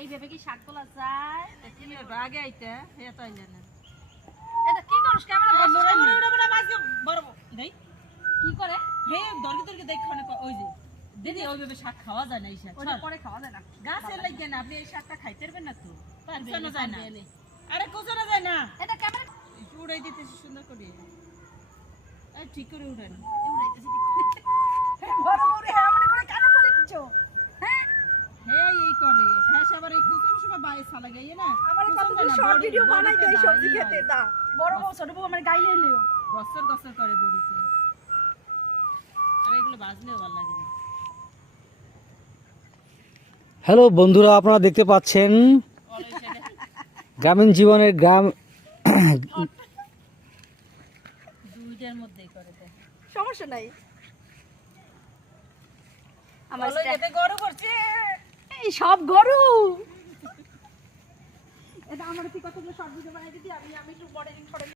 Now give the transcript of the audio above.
এই ভেবে কি শাক তোলা যায়? কি আগে আইতা হে তো আইলে না। এটা কি করছ ক্যামেরা বড় দেই কি করে? হে দরকি দেখখানে ওই যে দিদি ওইভাবে শাক খাওয়া যায় না এই শাক। ওটা পরে খাওয়া যায় না। গাছে লাগে না আপনি এই শাকটা খাইতে পারবেন না তো। পারছেন না যায় না। আরে কোজনা যায় না। এটা ক্যামেরা উড়াই দিতেছি সুন্দর করে। এই ঠিক করে উড়ান। উড়াইতেছি বড় বড় মনে করে কানে বলে দিছো। হ্যাঁ হে এই করে হ্যাঁ আবার এই কোজনা সময় বাইরে সালা গাইয়ে না। আমার কত শর্ট ভিডিও বানাই দেই সবজি খেতে দা বড় বড় ছোট বউ আমার গাইলে লিও গসর করে বড়িতে আর এগুলো বাজলেও ভালো লাগে না। হ্যালো বন্ধুরা, আপনারা দেখতে পাচ্ছেন গ্রামীণ জীবনের দুইটার মধ্যেই করে দেয় সমস্যা নাই। আমার এতে গরু করছে এই সব গরু এটা আমার কি কতগুলো শর্ট ভিডিও বানাই দিদি আমি একটু মডেলিং করে